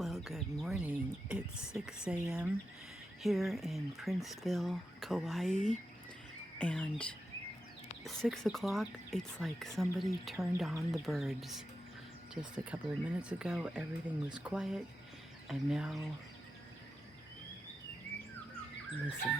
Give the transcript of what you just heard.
Well, good morning. It's 6 a.m. here in Princeville, Kauai, and 6 o'clock, it's like somebody turned on the birds. Just a couple of minutes ago, everything was quiet, and now, listen.